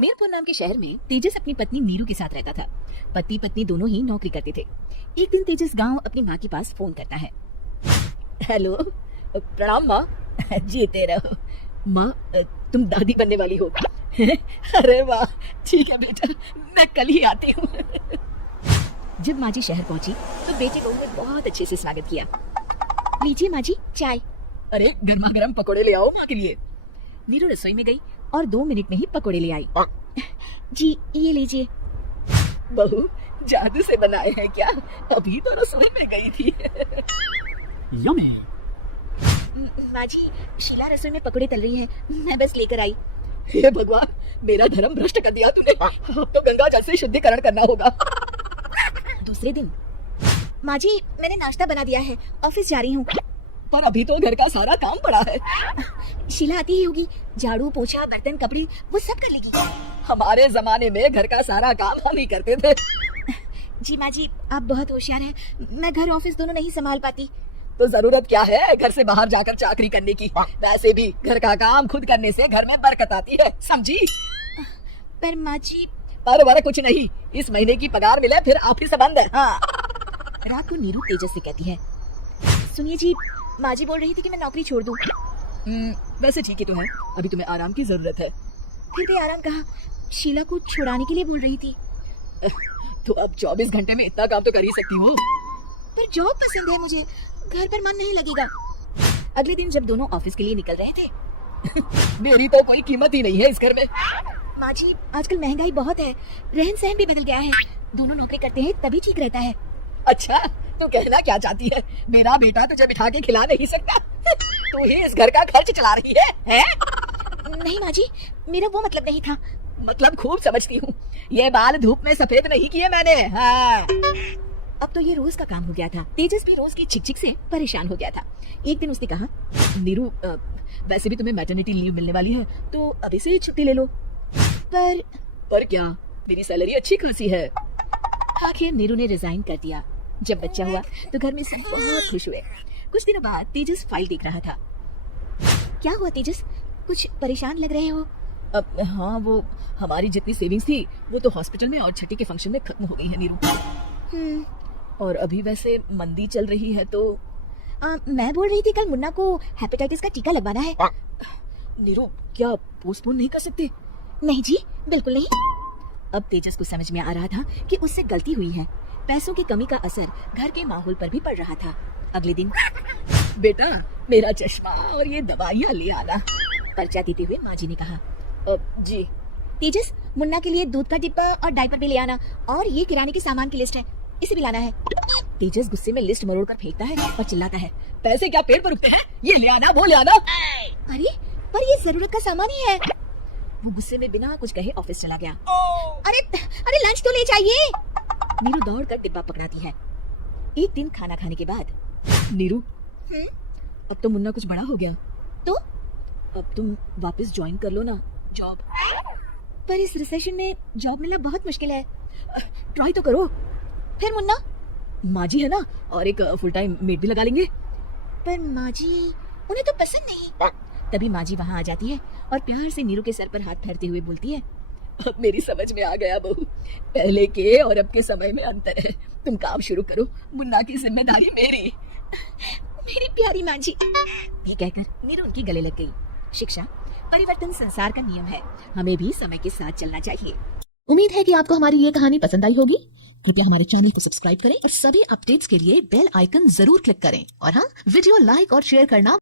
मीरपुर नाम के शहर में तेजस अपनी पत्नी नीरू के साथ रहता था। पति पत्नी दोनों ही नौकरी करते थे। एक दिन तेजस गांव अपनी माँ के पास फोन करता है। हेलो, प्रणाम माँ। जीते रहो माँ, तुम दादी बनने वाली हो। अरे वाह, ठीक है बेटा, मैं कल ही आती हूँ। जब माँ जी शहर पहुंची तो बेटे को उन्होंने बहुत अच्छे से स्वागत किया। लीजिए माँ जी चाय। अरे गर्मा गर्म पकौड़े ले आओ माँ के लिए। नीरू रसोई में गई और 2 मिनट में ही पकौड़े ले आई। जी ये लीजिए। बहू जादू से बनाए हैं क्या? अभी तो रसोई में गई थी। यम्मी। माँ जी, शीला रसोई में पकौड़े तल रही है, मैं बस लेकर आई। हे भगवान, मेरा धर्म भ्रष्ट कर दिया तूने। अब तो गंगा जल से शुद्धिकरण करना होगा। दूसरे दिन, माँ जी मैंने नाश्ता बना दिया है, ऑफिस जा रही हूँ। पर अभी तो घर का सारा काम पड़ा है। शीला आती ही होगी, झाड़ू पोछा बर्तन कपड़े वो सब कर लेगी। हमारे जमाने में घर का सारा काम हम ही करते थे। जी माँ जी, आप बहुत होशियार हैं, मैं घर ऑफिस दोनों नहीं संभाल पाती। तो जरूरत क्या है घर से बाहर जाकर चाकरी करने की? वैसे भी घर का काम खुद करने से घर में बरकत आती है, समझी? पर माँ जी। पर वरा कुछ नहीं, इस महीने की पगार मिले फिर ऑफिस बंद है। हाँ। रात को नीरू तेजस से कहती है, सुनिए जी, माँ जी बोल रही थी कि मैं नौकरी छोड़ दूं। वैसे ठीक ही तो है, अभी तुम्हें आराम की जरूरत है। फिर भी आराम कहा, शीला को छुड़ाने के लिए बोल रही थी। तो अब 24 घंटे में इतना काम तो कर ही सकती हो। पर जॉब पसंद है मुझे, घर पर मन नहीं लगेगा। अगले दिन जब दोनों ऑफिस के लिए निकल रहे थे, मेरी तो कोई कीमत ही नहीं है इस घर में। माँ जी आजकल महंगाई बहुत है, रहन सहन भी बदल गया है, दोनों नौकरी करते हैं तभी ठीक रहता है। अच्छा, तो कहना क्या चाहती है? मेरा बेटा तुझे बिठा के खिला नहीं सकता, तू ही इस घर का खर्च चला रही है? नहीं माँ जी, मेरा वो मतलब नहीं था। मतलब खूब समझती हूँ, ये बाल धूप में सफेद नहीं किए मैंने। हाँ। अब तो ये रोज का काम हो गया था। तेजस भी रोज की चिक से परेशान हो गया था। एक दिन उसने कहा, नीरू वैसे भी तुम्हें मैटरनिटी लीव मिलने वाली है, तो अभी से छुट्टी ले लो। पर क्या, मेरी सैलरी अच्छी खासी है। आखिर नीरू ने रिजाइन कर दिया। जब बच्चा हुआ तो घर में सब बहुत खुश हुए। कुछ दिनों बाद तेजस फाइल देख रहा था। क्या हुआ तेजस, कुछ परेशान लग रहे हो? हाँ, वो हमारी जितनी सेविंग्स थी वो तो हॉस्पिटल में और छठी के फंक्शन में खत्म हो गई है नीरू। और अभी वैसे मंदी चल रही है तो मैं बोल रही थी कल मुन्ना को हेपेटाइटिस का टीका लगवाना है। नीरू क्या पोस्टपोन नहीं कर सकते? नहीं जी, बिल्कुल नहीं। अब तेजस को समझ में आ रहा था कि उससे गलती हुई है। पैसों की कमी का असर घर के माहौल पर भी पड़ रहा था। अगले दिन, बेटा मेरा चश्मा और ये दवाइयाँ ले आना। पर्चा देते हुए माँ जी ने कहा, जी। तेजस मुन्ना के लिए दूध का डिब्बा और डायपर भी ले आना, और ये किराने के सामान की लिस्ट है, इसे भी लाना है। तेजस गुस्से में लिस्ट मरोड़ कर फेंकता है और चिल्लाता है, पैसे क्या पेड़ पर उगते हैं? ये ले आना वो ले आना। अरे पर ये जरूरत का सामान ही है। वो गुस्से में बिना कुछ कहे ऑफिस चला गया। अरे अरे लंच तो ले जाइए। नीरू दौड़कर डिब्बा पकड़ाती है। एक दिन खाना खाने के बाद, नीरू अब तो मुन्ना कुछ बड़ा हो गया, तो अब तुम वापस ज्वाइन कर लो ना जॉब। पर इस रिसेशन में जॉब मिलना बहुत मुश्किल है, ट्राई तो करो। फिर मुन्ना, माँ जी है ना, और एक फुल टाइम मेड भी लगा लेंगे। पर माँ जी उन्हें तो पसंद नहीं। तभी माँ जी वहाँ आ जाती है और प्यार से नीरू के सर पर हाथ फेरते हुए बोलती है, अब मेरी समझ में आ गया बहू, पहले के और अब के समय में अंतर है। तुम काम शुरू करो, मुन्ना की जिम्मेदारी मेरी। मेरी प्यारी माँ जी। ये कहकर नीरू उनकी गले लग गई। शिक्षा, परिवर्तन संसार का नियम है, हमें भी समय के साथ चलना चाहिए। उम्मीद है कि आपको हमारी ये कहानी पसंद आई होगी। कृपया हमारे चैनल को सब्सक्राइब करें और सभी अपडेट्स के लिए बेल आइकन जरूर क्लिक करें। और हाँ, वीडियो लाइक और शेयर करना